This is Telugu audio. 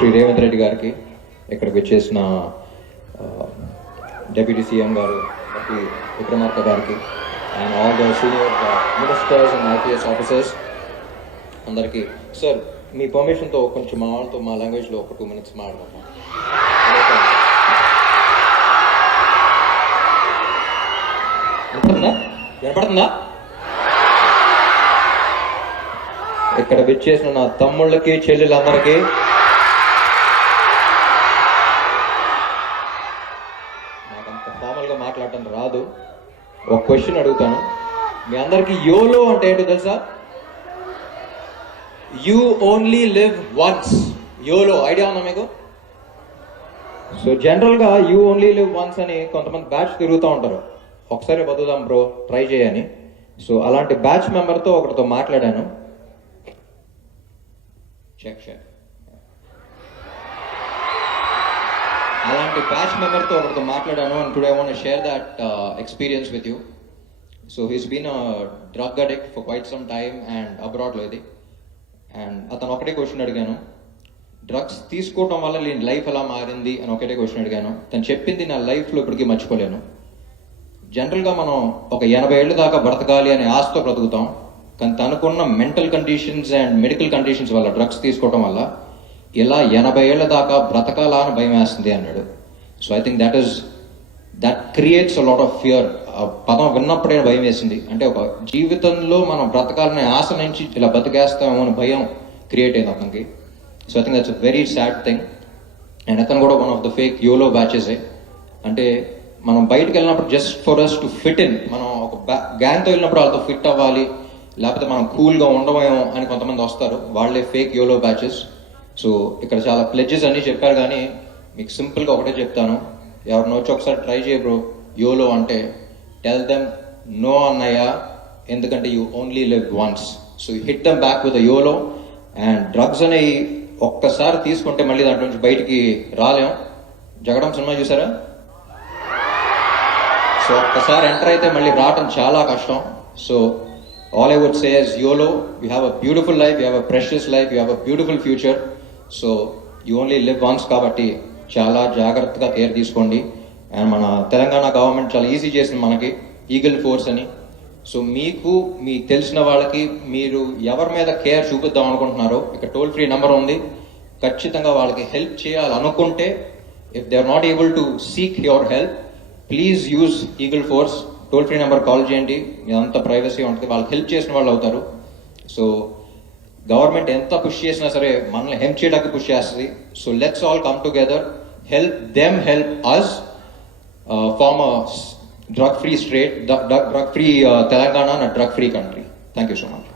శ్రీ రేవంత్ రెడ్డి గారికి, ఇక్కడికి వచ్చేసిన డిప్యూటీ సీఎం గారు విక్రమార్క గారికి and all the senior ministers and IPS officers అందరికీ, సార్ మీ పర్మిషన్తో కొంచెం మా వాళ్ళతో మా లాంగ్వేజ్లో ఒక 2 minutes మాట్లాడతాం. వినపడుతుందా? ఇక్కడ విచ్చేసిన నా తమ్ముళ్ళకి చెల్లెలందరికీ నాకంత ఫార్మల్గా మాట్లాడటం రాదు. ఒక క్వశ్చన్ అడుగుతాను మీ అందరికీ. యోలో అంటే ఏంటో తెలుసా? You only live once. YOLO idea ఉందా మీకు? సో జనరల్గా యూ ఓన్లీ లివ్ వన్స్ అని కొంతమంది బ్యాచ్ తిరుగుతూ ఉంటారు. ఒకసారి బతుకుదాం బ్రో, ట్రై చేయని. సో అలాంటి బ్యాచ్ మెంబర్తో ఒకరితో మాట్లాడాను. అలాంటి బ్యాచ్ మెంబర్తో ఒకరితో మాట్లాడాను. And today I want to share that experience with you. So he's been a drug addict for quite some time and అబ్రాడ్లో ఇది. అండ్ అతను ఒకటే క్వశ్చన్ అడిగాను, డ్రగ్స్ తీసుకోవడం వల్ల నేను లైఫ్ ఎలా మారింది అని ఒకటే క్వశ్చన్ అడిగాను. తను చెప్పింది నా లైఫ్లో ఇప్పటికీ మర్చిపోలేను. జనరల్గా మనం ఒక 80 ఏళ్ళ దాకా బ్రతకాలి అనే ఆశతో బ్రతుకుతాం. కానీ తనకున్న mental conditions and medical conditions వల్ల డ్రగ్స్ తీసుకోవడం వల్ల ఇలా 80 ఏళ్ళ దాకా బ్రతకాలా అని భయం వేస్తుంది అన్నాడు. So I think that creates a lot of fear. ఆ పదం విన్నప్పుడే భయం వేసింది. అంటే ఒక జీవితంలో మనం బ్రతకాలనే ఆశ నుంచి ఇలా బతికేస్తామో అని భయం క్రియేట్ అయింది అతనికి. So I think that's a very sad thing. And అతను కూడా one of the fake YOLO బ్యాచెసే. అంటే మనం బయటకు వెళ్ళినప్పుడు just for us to fit in, మనం ఒక గ్యాంగ్తో వెళ్ళినప్పుడు వాళ్ళతో ఫిట్ అవ్వాలి, లేకపోతే మనం కూల్గా ఉండమేమో అని కొంతమంది వస్తారు. వాళ్ళే ఫేక్ యోలో బ్యాచెస్. సో ఇక్కడ చాలా ప్లెడ్జెస్ అన్నీ చెప్పారు, కానీ మీకు సింపుల్గా ఒకటే చెప్తాను. ఎవరిని వచ్చి ఒకసారి ట్రై చేయ బ్రో యోలో అంటే, టెల్ దెమ్ నో అన్నయ్య, ఎందుకంటే you only live once. So you hit them back with YOLO. And drugs అనేవి ఒక్కసారి తీసుకుంటే మళ్ళీ దాంట్లో నుంచి బయటికి రాలేం. జగడం సినిమా చూసారా? సో ఒక్కసారి ఎంటర్ అయితే మళ్ళీ రావటం చాలా కష్టం. So all I would say is YOLO, you have a beautiful life, you have a precious life, you have a beautiful future. So you only live once కాబట్టి చాలా జాగ్రత్తగా కేర్ తీసుకోండి. అండ్ మన తెలంగాణ గవర్నమెంట్ చాలా ఈజీ చేసింది మనకి ఈగల్ ఫోర్స్ అని. సో మీకు తెలిసిన వాళ్ళకి మీరు ఎవరి మీద కేర్ చూపిద్దాం అనుకుంటున్నారో ఇక్కడ టోల్ ఫ్రీ నెంబర్ ఉంది. ఖచ్చితంగా వాళ్ళకి హెల్ప్ చేయాలనుకుంటే, if they are not able to seek your help, please use Eagle Force. Toll free number call చేయండి. ఇదంతా ప్రైవసీ ఉంటుంది, వాళ్ళకి హెల్ప్ చేసిన వాళ్ళు అవుతారు. సో గవర్నమెంట్ ఎంత పుష్ చేసినా సరే మనల్ని హెల్ప్ చేయడానికి పుష్ చేస్తుంది. So let's all come together, help them, help us, form a drug free state, drug free Telangana, drug free country. Thank you so much.